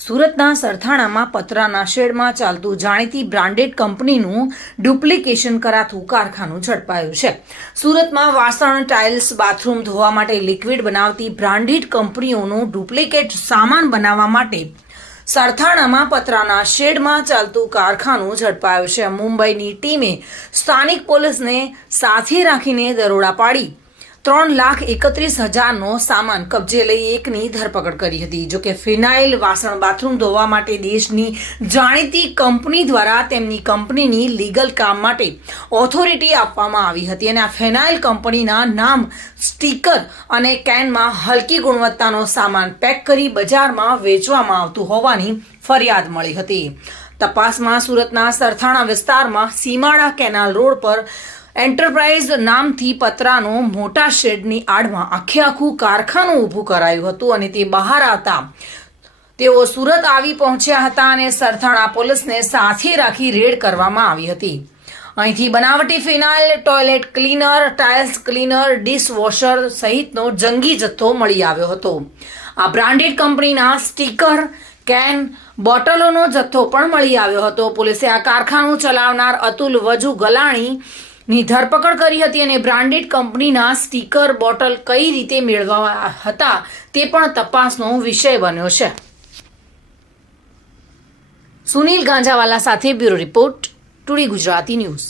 સુરતના સરથાણામાં પતરાના શેડમાં ચાલતું જાણીતી બ્રાન્ડેડ કંપનીનું ડુપ્લિકેશન કરાતું કારખાનું ઝડપાયું છે. સુરતમાં વાસણ, ટાઇલ્સ, બાથરૂમ ધોવા માટે લિક્વિડ બનાવતી બ્રાન્ડેડ કંપનીઓનું ડુપ્લિકેટ સામાન બનાવવા માટે સરથાણામાં પતરાના શેડમાં ચાલતું કારખાનું ઝડપાયું છે. મુંબઈની ટીમે સ્થાનિક પોલીસને સાથે રાખીને દરોડા પાડી 3,31,000નો સામાન કબજે લઈ એકની ધરપકડ કરી હતી. જોકે ફિનાઇલ, વાસણ, બાથરૂમ ધોવા માટે દેશની જાણીતી કંપની દ્વારા તેમની કંપનીની લીગલ કામ માટે ઓથોરિટી આપવામાં આવી હતી અને આ ફિનાઇલ કંપનીના નામ, સ્ટીકર અને કેનમાં હલકી ગુણવત્તાનો સામાન પેક કરી બજારમાં વેચવામાં આવતું હોવાની ફરિયાદ મળી હતી. તપાસમાં સુરતના સરથાણા વિસ્તારમાં સીમાડા કેનાલ રોડ પર એન્ટરપ્રાઇઝ નામથી પતરાનો મોટા શેડની આડમાં આખું કારખાનું ઊભું કરાયું હતું અને તે બહાર આવતા તેઓ સુરત આવી પહોંચ્યા હતા અને સરથાણા પોલીસને સાથે રાખી રેડ કરવામાં આવી હતી. અહીંથી બનાવટી phenyl, toilet cleaner, tiles cleaner, dishwasher સહિતનો જંગી જથ્થો મળી આવ્યો હતો. આ બ્રાન્ડેડ કંપનીના સ્ટીકર, કેન, બોટલોનો જથ્થો પણ મળી આવ્યો હતો. પોલીસે આ કારખાનું ચલાવનાર અતુલ વજુ ગલાણી ની ધરપકડ કરી હતી અને બ્રાન્ડેડ કંપનીના સ્ટીકર, બોટલ કઈ રીતે મેળવવા હતા તે પણ તપાસનો વિષય બન્યો છે. સુનિલ ગાંજાવાલા સાથે bureau report, today Gujarati news.